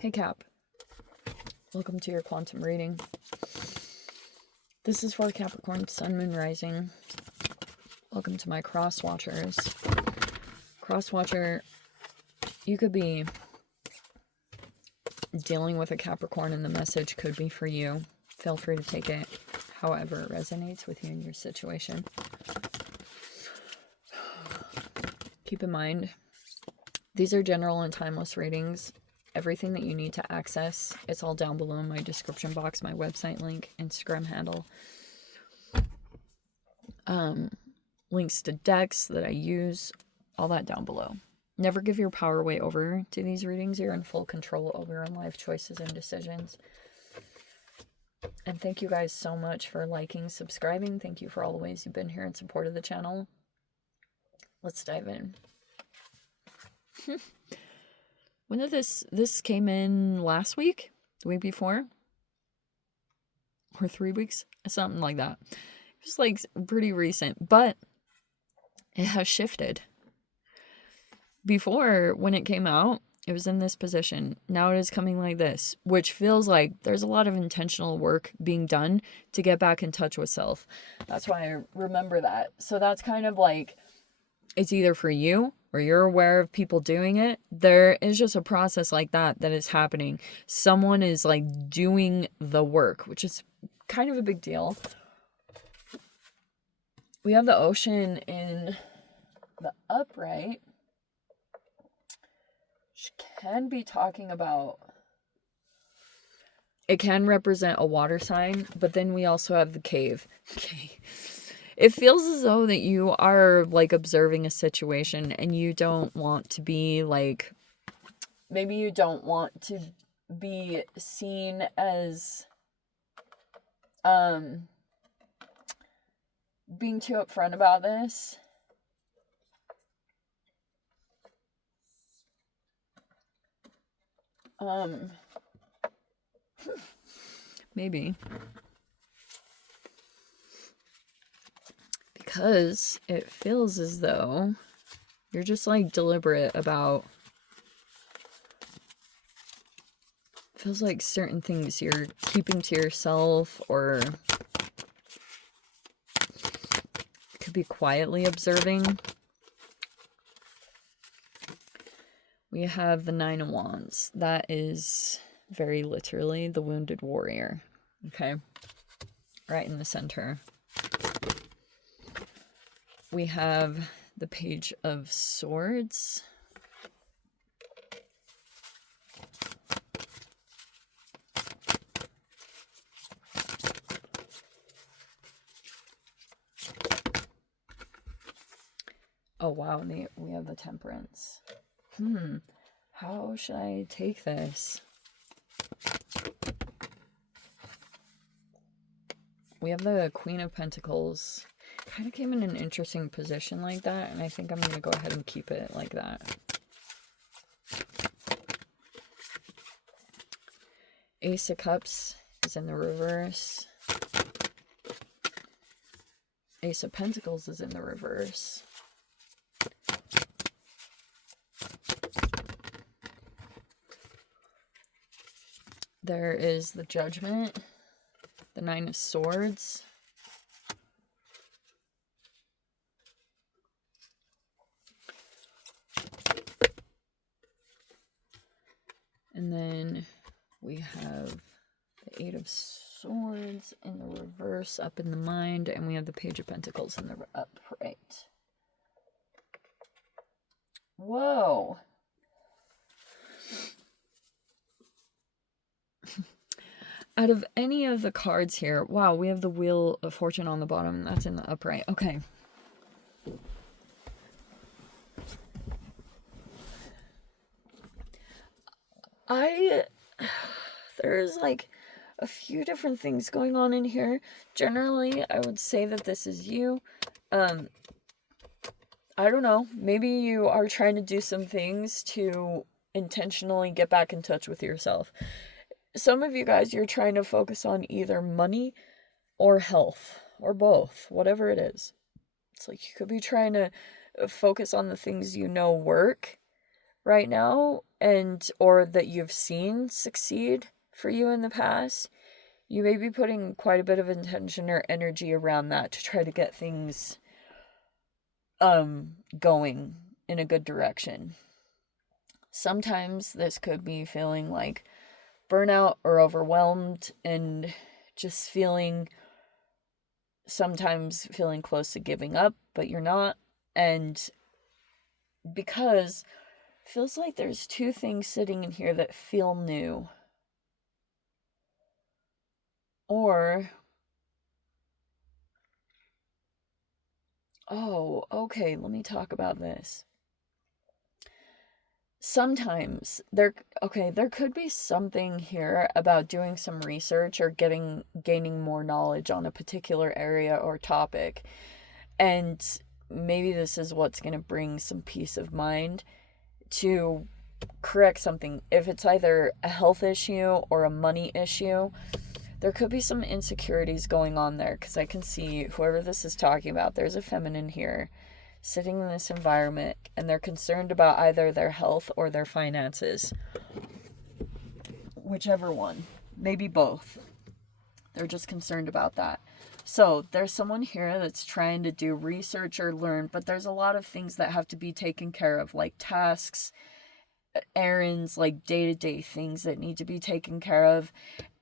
Hey Cap, welcome to your quantum reading. This is for Capricorn, Sun, Moon, Rising. Welcome to my cross watchers. Cross watcher, you could be dealing with a Capricorn and the message could be for you. Feel free to take it however it resonates with you in your situation. Keep in mind, these are general and timeless readings. Everything that you need to access, it's all down below in my description box, my website link, Instagram handle. Links to decks that I use, all that down below. Never give your power way over to these readings. You're in full control over your own life choices and decisions. And thank you guys so much for liking, subscribing. Thank you for all the ways you've been here in support of the channel. Let's dive in. When did this came in last week? The week before? Or 3 weeks? Something like that. It was like pretty recent, but it has shifted. Before, when it came out, it was in this position. Now it is coming like this, which feels like there's a lot of intentional work being done to get back in touch with self. That's why I remember that. So that's kind of like, it's either for you or you're aware of people doing it. There is just a process like that is happening. Someone is like doing the work, which is kind of a big deal. We have the ocean in the upright, which can be talking about, it can represent a water sign, but then we also have the cave. Okay. It feels as though that you are like observing a situation and you don't want to be like, maybe you don't want to be seen as being too upfront about this. Maybe. Because it feels as though you're just like deliberate about, feels like certain things you're keeping to yourself, or could be quietly observing. We have the Nine of Wands. That is very literally the wounded warrior. Okay? Right in the center. We have the Page of Swords. Oh wow, we have the Temperance. How should I take this? We have the Queen of Pentacles. Kind of came in an interesting position like that, and I think I'm going to go ahead and keep it like that. Ace of Cups is in the reverse. Ace of Pentacles is in the reverse. There is the Judgment, the Nine of Swords. And then we have the Eight of Swords in the reverse up in the mind, and we have the Page of Pentacles in the upright. Whoa. Out of any of the cards here, wow, we have the Wheel of Fortune on the bottom. That's in the upright. Okay. There's like a few different things going on in here. Generally, I would say that this is you. I don't know. Maybe you are trying to do some things to intentionally get back in touch with yourself. Some of you guys, you're trying to focus on either money or health or both, whatever it is. It's like you could be trying to focus on the things you know work right now, and or that you've seen succeed for you in the past, you may be putting quite a bit of intention or energy around that to try to get things going in a good direction. Sometimes this could be feeling like burnout or overwhelmed, and just sometimes feeling close to giving up, but you're not. And because it feels like there's two things sitting in here that feel new. Or, oh, okay, let me talk about this. Sometimes there could be something here about doing some research or gaining more knowledge on a particular area or topic. And maybe this is what's going to bring some peace of mind to correct something. If it's either a health issue or a money issue, there could be some insecurities going on there, because I can see whoever this is talking about, there's a feminine here sitting in this environment, and they're concerned about either their health or their finances. Whichever one. Maybe both. They're just concerned about that. So there's someone here that's trying to do research or learn, but there's a lot of things that have to be taken care of, like tasks, errands, like day-to-day things that need to be taken care of.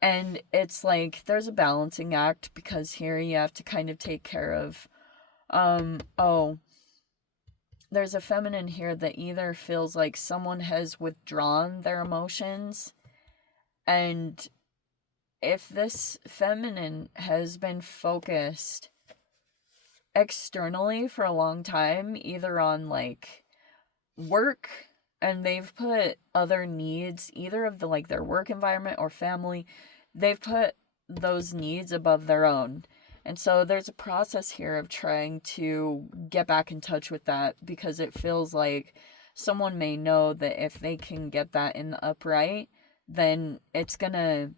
And it's like there's a balancing act, because here you have to kind of take care of there's a feminine here that either feels like someone has withdrawn their emotions, and if this feminine has been focused externally for a long time, either on like work, and they've put other needs, either of the like their work environment or family, they've put those needs above their own. And so there's a process here of trying to get back in touch with that, because it feels like someone may know that if they can get that in the upright, then it's gonna,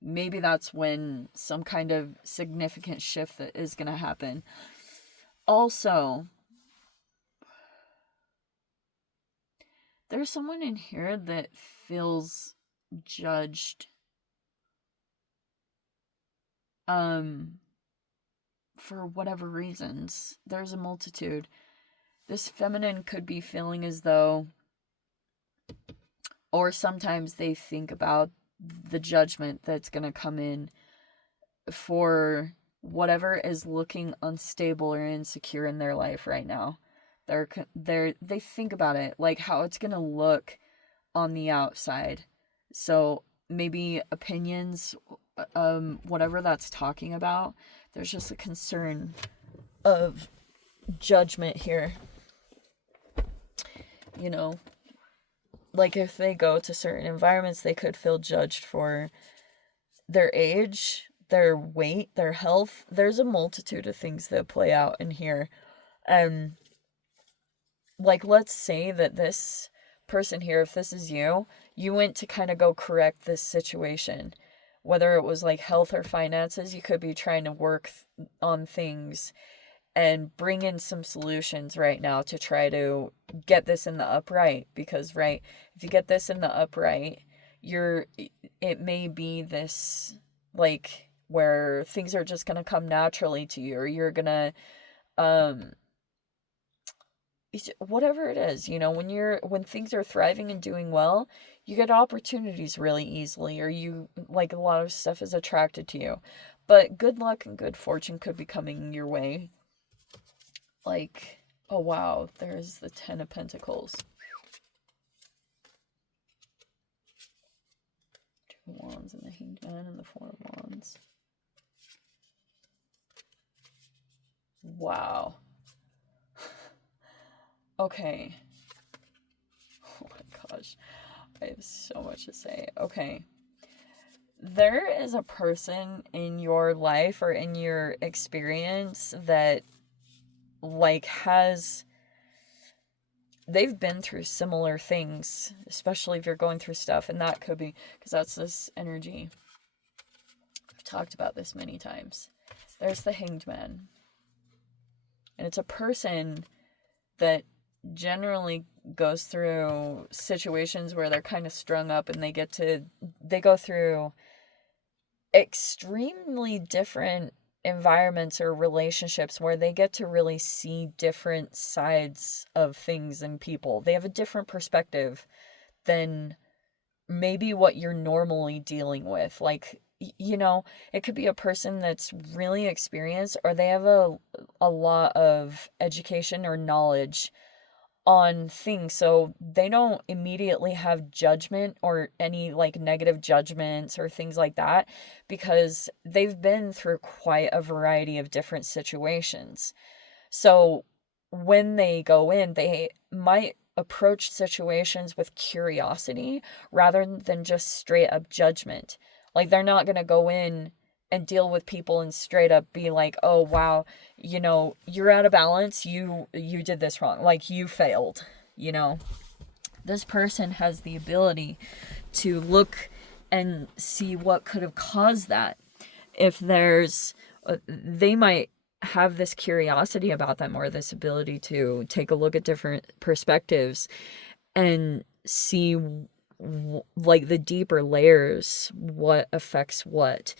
maybe that's when some kind of significant shift is gonna happen. Also, there's someone in here that feels judged for whatever reasons. There's a multitude. This feminine could be feeling as though, or sometimes they think about the judgment that's going to come in for whatever is looking unstable or insecure in their life right now. They think about it, like how it's going to look on the outside. So maybe opinions, whatever that's talking about, there's just a concern of judgment here. You know, like if they go to certain environments, they could feel judged for their age, their weight, their health. There's a multitude of things that play out in here. Like, let's say that this person here, if this is you, you went to kind of go correct this situation. Whether it was like health or finances, you could be trying to work on things and bring in some solutions right now to try to get this in the upright. Because, right, if you get this in the upright, it may be this, like, where things are just gonna come naturally to you, or you're gonna, whatever it is, you know, when things are thriving and doing well, you get opportunities really easily, or you, like, a lot of stuff is attracted to you. But good luck and good fortune could be coming your way. Like, oh wow, there's the 10 of Pentacles. 2 of Wands and the Hanged Man and the 4 of Wands. Wow. Okay. Oh my gosh. I have so much to say. Okay. There is a person in your life or in your experience that, like, they've been through similar things, especially if you're going through stuff, and that could be, because that's this energy. I've talked about this many times. There's the Hanged Man. And it's a person that generally goes through situations where they're kind of strung up and they go through extremely different environments or relationships where they get to really see different sides of things and people. They have a different perspective than maybe what you're normally dealing with. Like, it could be a person that's really experienced, or they have a lot of education or knowledge on things, so they don't immediately have judgment or any like negative judgments or things like that, because they've been through quite a variety of different situations. So when they go in, they might approach situations with curiosity rather than just straight up judgment. Like, they're not going to go in and deal with people and straight up be like, "Oh, wow, you're out of balance. You did this wrong. Like, you failed." You know, this person has the ability to look and see what could have caused that. If they might have this curiosity about them, or this ability to take a look at different perspectives and see like the deeper layers, what affects what.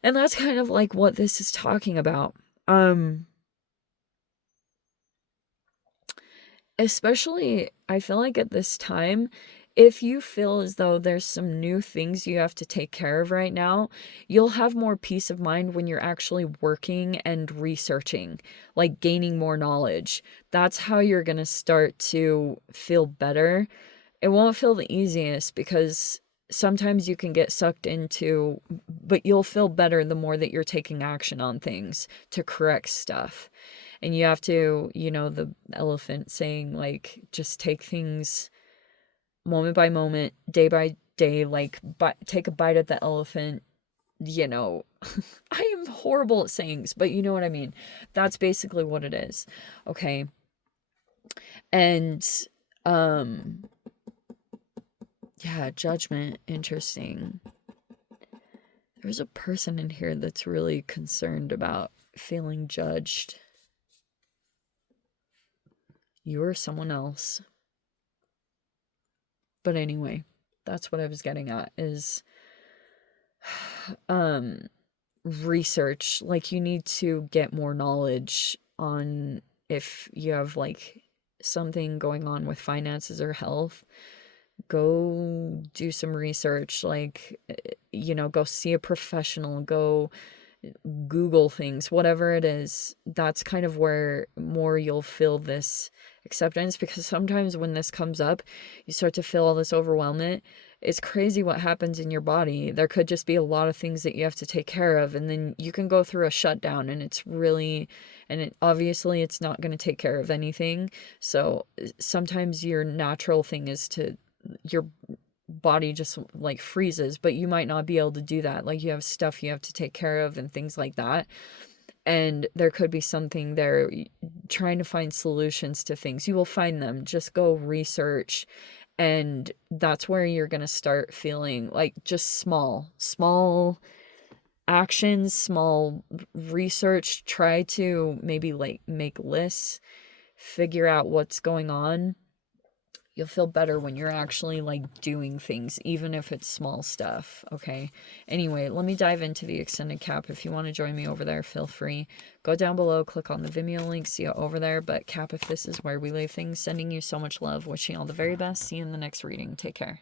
And that's kind of like what this is talking about. Especially, I feel like at this time, if you feel as though there's some new things you have to take care of right now, you'll have more peace of mind when you're actually working and researching, like gaining more knowledge. That's how you're going to start to feel better. It won't feel the easiest, because sometimes you can get sucked into, but you'll feel better the more that you're taking action on things to correct stuff. And you have to, the elephant saying, like, just take things moment by moment, day by day, like, take a bite at the elephant, I am horrible at sayings, but you know what I mean. That's basically what it is. Okay. And, yeah, judgment, interesting. There's a person in here that's really concerned about feeling judged. You're someone else. But anyway, that's what I was getting at, is research. Like, you need to get more knowledge on if you have like something going on with finances or health. Go do some research, like, go see a professional, go Google things, whatever it is. That's kind of where more you'll feel this acceptance, because sometimes when this comes up, you start to feel all this overwhelmment. It's crazy what happens in your body. There could just be a lot of things that you have to take care of, and then you can go through a shutdown, and obviously it's not going to take care of anything. So sometimes your natural thing is your body just like freezes, but you might not be able to do that. Like, you have stuff you have to take care of and things like that. And there could be something there, trying to find solutions to things. You will find them. Just go research. And that's where you're going to start feeling like just small actions, small research. Try to maybe like make lists, figure out what's going on. You'll feel better when you're actually like doing things, even if it's small stuff. Okay. Anyway, let me dive into the extended cap. If you want to join me over there, feel free. Go down below, click on the Vimeo link, see it over there. But cap, if this is where we leave things, sending you so much love, wishing you all the very best. See you in the next reading. Take care.